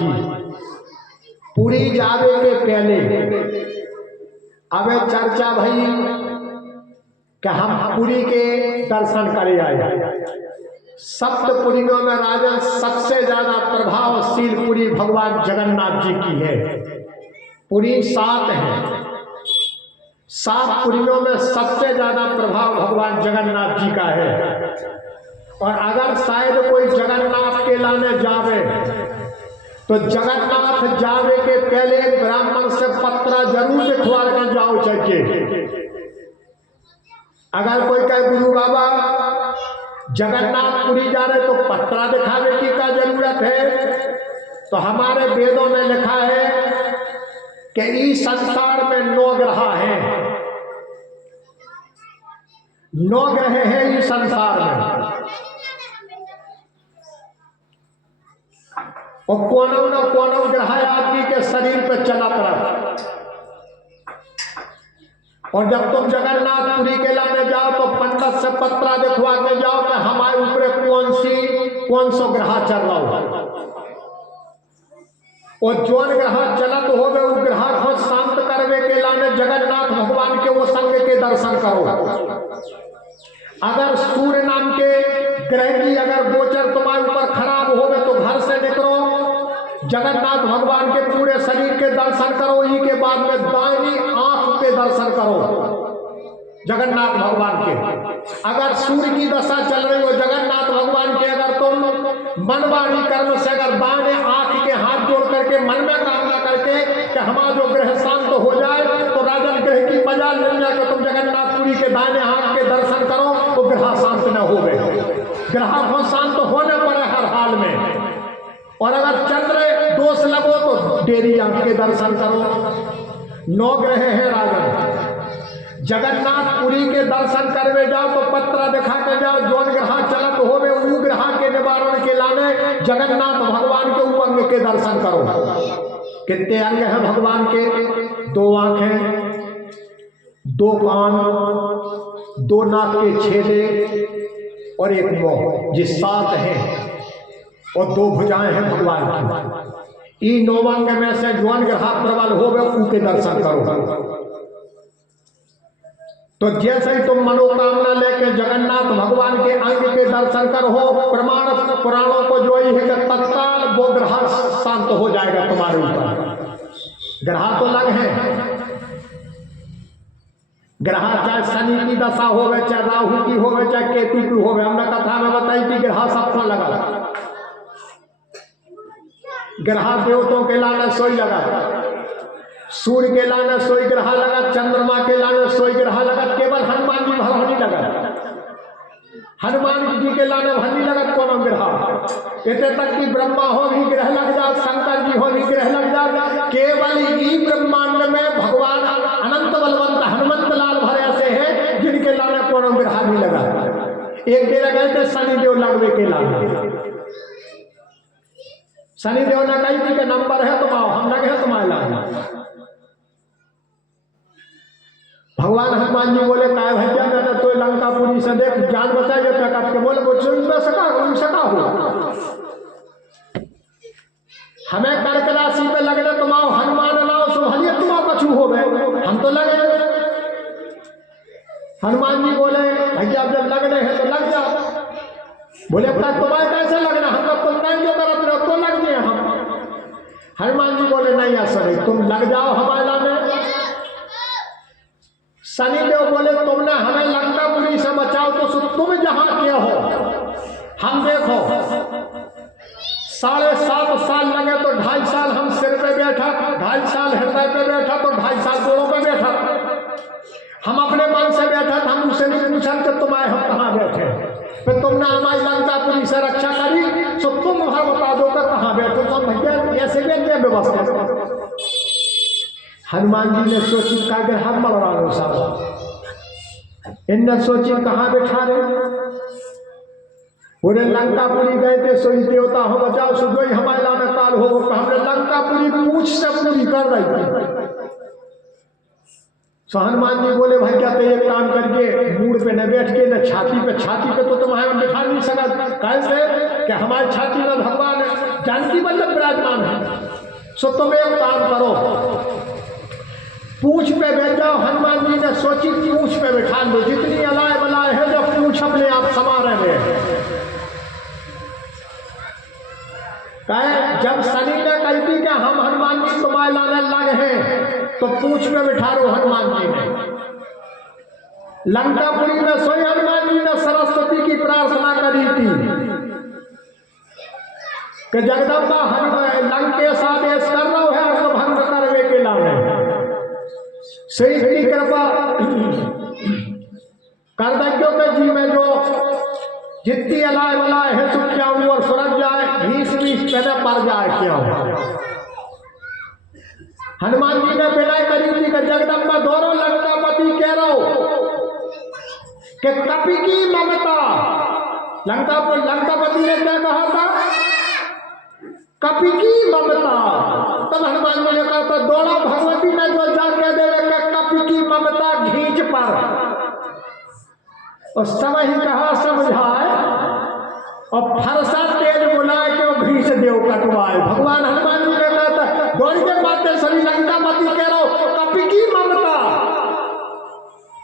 थी। पुरी जावे के पहले अब चर्चा भई कि हम पुरी के दर्शन करे आए। सप्तपुरियों में राजन सबसे ज्यादा प्रभावशील पुरी भगवान जगन्नाथ जी की है। पुरी 7 है, 7 पुरियों में सबसे ज्यादा प्रभाव भगवान जगन्नाथ जी का है। और अगर शायद कोई जगन्नाथ के लाने जावे तो जगन्नाथ जावे के पहले ब्राह्मण से पत्रा जरूर लिखवा कर जाओ चाहिए। अगर कोई कहे गुरु बाबा जगन्नाथपुरी जा रहे तो पत्रा दिखावे की क्या जरूरत है, तो हमारे वेदों में लिखा है कि इस संसार में 9 ग्रह हैं, 9 ग्रह हैं इस संसार में। और कोनो न कोनो ग्रह आदमी के शरीर पे चलत रहा। और जब तुम जगन्नाथपुरी के लाने जाओ तो पंडित से पत्रा दिखवा के जाओ कि हमारे ऊपर कौन सा ग्रह चल रहा हो, और जौन ग्रह चलत हो गए वो ग्रह को शांत करवे के लाने जगन्नाथ भगवान के वो संग के दर्शन करो। अगर सूर्य नाम के ग्रह की अगर गोचर तुम्हारे ऊपर खराब हो गए तो घर से निकलो, जगन्नाथ भगवान के पूरे शरीर के दर्शन करो। ई के बाद में दाहिनी आंख के दर्शन करो जगन्नाथ भगवान के। अगर सूर्य की दशा चल रही हो जगन्नाथ भगवान के, अगर तुम मनवाणी कर्म से अगर दाहिने आंख के हाथ जोड़ करके मन में कामना करके कि हमारा जो ग्रह शांत हो जाए तो राजन ग्रह की मजा मिल जाए कि तुम जगन्नाथपुरी के दाहिने हाथ के दर्शन करो तो ग्रह शांत न हो गए। ग्रह को शांत होने पड़े हर हाल में। और अगर चंद्र दोष लगो तो डेरी आंख के दर्शन करो। 9 ग्रह हैं राजन। जगन्नाथपुरी के दर्शन करवे जाओ तो पत्रा दिखा के जाओ, जौन ग्रह चलत होवे ऊ ग्रह के निवारण के लाने जगन्नाथ भगवान के ऊ अंग के दर्शन करो। कितने अंग हैं भगवान के? 2 आंखें, 2 कान, 2 नाक के छेदे और 1 मुंह, ये 7 हैं। और 2 भुजाएं हैं भगवान की। इन 9 अंग में से जौन ग्रह प्रबल होवे ऊ के दर्शन करो। तो जैसे ही तुम मनोकामना लेके जगन्नाथ भगवान के अंग के दर्शन करो, प्रमाण पुराणों को जो ही है कि तत्काल वो ग्रह शांत हो जाएगा तुम्हारे ऊपर। ग्रह तो लग है, ग्रह चाहे शनि की दशा होवे, चाहे राहु की होवे, चाहे केतु की होवे। हमने कथा में बताई थी ग्रह सबको लगा। ग्रह देवताओं के लाने सोई लगा, सूर्य के लाने सोई ग्रह लगा, चंद्रमा के लाने सोई ग्रह लगा, केवल हनुमान जी भरनी लगा। हनुमान जी के लाने भरनी लगा कोनो ग्रह। इतने तक कि ब्रह्मा हो भी ग्रह लग जा, शंकर जी हो भी ग्रह लग जा। केवल ई ब्रह्मांड में भगवान अनंत बलवंत हनुमंत लाल भरे ऐसे हैं जिनके लाने कोनो ग्रह नहीं लगा। एक डेरा गए थे शनिदेव लगवे के लाने। शनिदेव ने कही थी कि नंबर है तुम आओ, हम लगे हैं तुम्हारे लाने। भगवान हनुमान जी बोले काय भैया मैंने तो लंकापुरी से देख जान बताइए प्रकट के। बोले वो सका हो हमें कर्क राशि पे लगने तुम आओ, हनुमान लाओ सो भलिए तुम आओ कछु हो गए, हम तो लगे। हनुमान जी बोले भैया जब लगने हैं तो लग जाओ। बोले तुम्हारे कैसे लगना, हम तो तुम नहीं जो करते रहो तो लग गए हम। हनुमान जी बोले नहीं ऐसा नहीं, तुम लग जाओ हमारे लाने। शनिदेव बोले तुमने हमें लंकापुरी से बचाओ तो तुम जहां के हो हम देखो 7.5 साल लगे तो 2.5 साल हम सिर पे बैठा, 2.5 साल हृदय पे बैठा तो 2.5 साल गोड़ों पे बैठा। हम अपने मन से बैठा था, हम उससे नहीं पूछा कि तुम आए हम कहाँ बैठे। फिर तुमने हमारी लंकापुरी से रक्षा करी तो तुम वहां बता दो कि कहाँ बैठे। तो भैया ऐसे बैठे व्यवस्था। हनुमान जी ने सोची का ग्रह मरवानो साहब, इनने सोची कहाँ बैठा रहे। बोले लंकापुरी गए थे सोई देवता हो बचाओ सुधोई हमारे लाने काल हो। हमने लंकापुरी पूछ से पूरी कर रही थी। तो हनुमान जी बोले भाई क्या तो एक काम करके मूड पे न बैठ के न छाती पे तो तुम्हारे बिठा नहीं सका। कैसे कि हमारी छाती में भगवान जानकी वल्लभ विराजमान है। सो तुम एक काम करो, पूंछ पे बैठ जाओ। हनुमान जी ने सोची पूंछ पे बैठा लो, जितनी अलाय बलाय है जो पूंछ अपने आप समा रहे हैं। जब शनि ने कही थी कि हम हनुमान जी तुम्हारे लाने लगे हैं, तो पूंछ पे बिठा रो हनुमान जी ने। लंकापुरी में सोई हनुमान जी ने सरस्वती की प्रार्थना करी थी कि जगदम्बा लंकेश आदेश कर रहा है अर्थ भंग करवे के लाने, सही की कृपा कर दो के जी में जो जितनी अलाय बलाय है चुप जाऊं और सुरज जाए, घीस बीस पैदा पड़ जाए क्या। हनुमान जी ने विनय करी थी कि जगदम्बा दोनों लंकापति कह रहा हो कि कपि की ममता। लंकापति ने क्या कहा था? कपि की ममता। तब हनुमान जी ने कहा था दोनों भगवती ने जो जाके दे कपि की ममता घींच पर, और समय ही कहा समझाए और फरसा तेज बुलाए के वो घींच देव कटवाए। भगवान हनुमान जी ने कहा था गौरी के बातें सभी लंकापति कह रहा हो कपि की ममता।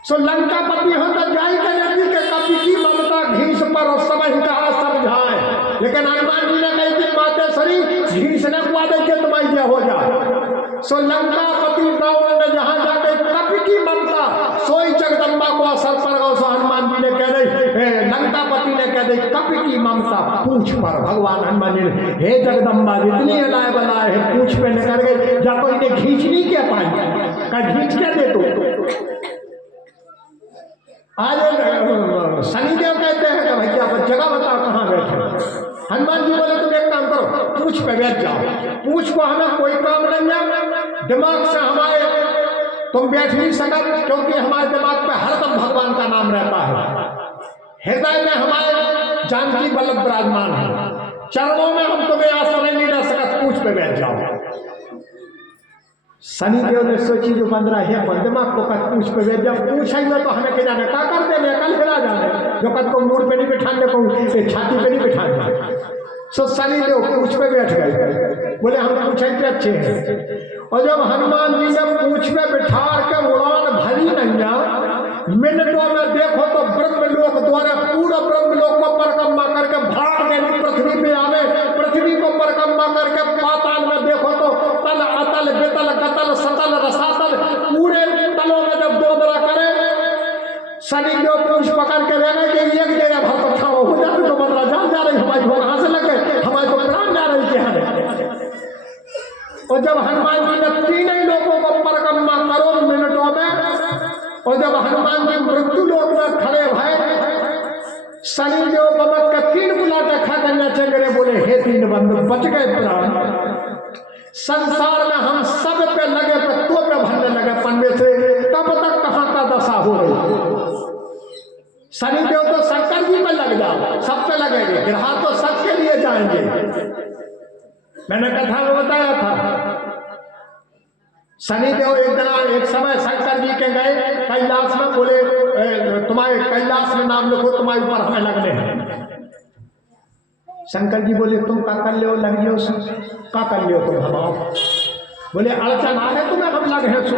सो लंकापति हो तो जाई के कपि की ममता घींच पर, और समय ही कहा समझाए। लेकिन हनुमान जी ने कही थी बातें सरी घींचने को आदे के तुम्हारी हो जाए। सो लंकापति रावण ने जहां जाके कपि की ममता सोई जगदम्बा को असर पर गो। सो हनुमान जी ने कह रही, लंकापति ने कह रही कपि की ममता पूंछ पर। भगवान हनुमान जी ने हे जगदम्बा जितनी अलाय बलाय है पूंछ पे निकल गई, जा कोई ने घींच नहीं क्या पाई का घींच क्या दे तो। आज शनिदेव कहते हैं कि भैया आप जगह बताओ कहाँ बैठे। हनुमान जी बोले तुम एक काम करो पूंछ पे बैठ जाओ। पूंछ को हमें कोई काम नहीं है, दिमाग से हमारे तुम बैठ नहीं सकते, क्योंकि हमारे दिमाग पे हरदम भगवान का नाम रहता है। हृदय में हमारे जानकी वल्लभ विराजमान है, चरणों में हम तुम्हें आश्रय नहीं रह सकते, पूंछ पे बैठ जाओ। शनिदेव ने सोची जो बंदरा है दिमाग को कद पूछ पे बैठ जाओ। पूछेंगे तो हमें क्या जाने का कर देने कल हिला जाने, जो कद को मूड पे नहीं बिठाने को छाती पे नहीं बिठाने। सो शनिदेव पूछ पे बैठ गए, बोले हम पूछेंगे अच्छे हैं। और जब हनुमान जी ने पूछ पे बिठा के उड़ान भरी नहीं, मिनटों में देखो तो ब्रह्मलोक द्वारा पूरा ब्रह्मलोक को परिक्रमा करके भाग गए पृथ्वी पे आवे। पृथ्वी को परिक्रमा करके पाताल में देखो तो तल अतल बेतल गतल सतल रसातल पूरे तलों में जब दोदरा करे, शनिदेव पूछ पकड़ के रहने के एक जगह भर तो ठाड़ो हो जाते तो बंदरा जान जा रही हमारी भोग कहाँ से लगे, हमारे तो प्राण जा रही है। और जब हनुमान जी ने तीन ही लोगों को परिक्रमा करो मिनटों में, और जब हनुमान जी मृत्यु लोक में खड़े भय, शनिदेव बबक के तीन बुलाते खा करना चंगरे बोले हे तीन बंधु बच गए प्राण। संसार में हम सब पे लगे पे तो पे भरने लगे पन्ने से, तब तक कहाँ का दशा हो रही। शनिदेव तो शंकर जी में लग जाओ, सब पे लगेंगे, ग्रह तो सबके लिए जाएंगे। मैंने कथा में बताया था शनिदेव एक समय शंकर जी के गए कैलाश में, बोले तुम्हारे कैलाश में नाम लिखो तुम्हारे ऊपर हमें लगने हैं। शंकर जी बोले तुम का कर लो लग लो का कर लो तुम हमाओ। बोले अड़चन आ गए तुम्हें हम लग है सो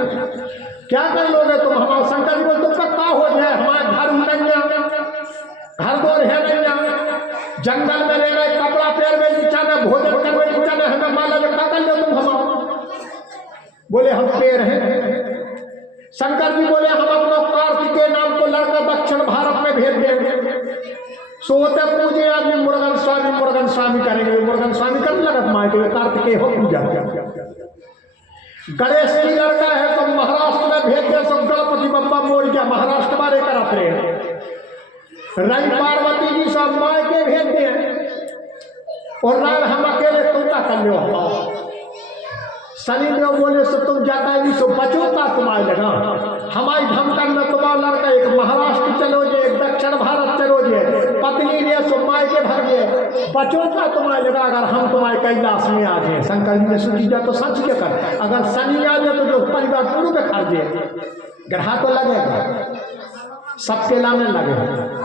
क्या कर लोगे तुम हमाओ। शंकर जी बोले तुम का हो जाए हमारे घर नहीं घर द्वार है नहीं, जंगल में ले गए कपड़ा पैर में नीचा में भोजन करवे नीचा में हमें माला का कर लो तुम हमाओ। बोले हम पैर हैं। शंकर जी बोले हम अपना कार्तिकेय नाम को लड़का दक्षिण भारत में भेज देंगे। सोते पूजे आदमी मुर्गन स्वामी करेंगे, मुर्गन स्वामी कर लगत माए के कार्तिकेय हो पूजा। गणेश जी लड़का है तो महाराष्ट्र में भेज दे, सब गणपति बप्पा मोर गया महाराष्ट्र बारे कर अपने। रंग पार्वती जी सब माए के भेज दे, और रंग हम अकेले तुम का कर लो। शनिदेव बोले सो तुम जाता है सो बचोता तुम्हारे लगा, हमारी धमकन में तुम्हारा लड़का एक महाराष्ट्र चलो जे, एक दक्षिण भारत चलो जे, पत्नी ने सो माय के भर गए बचोता तुम्हारे लगा अगर हम तुम्हारे कैलाश में आ गए। शंकर जी ने सोची जा तो सच के कर, अगर शनि आ जाए तो जो परिवार पूर्व में खा दे, ग्रह तो लगेगा सबके लाने लगे।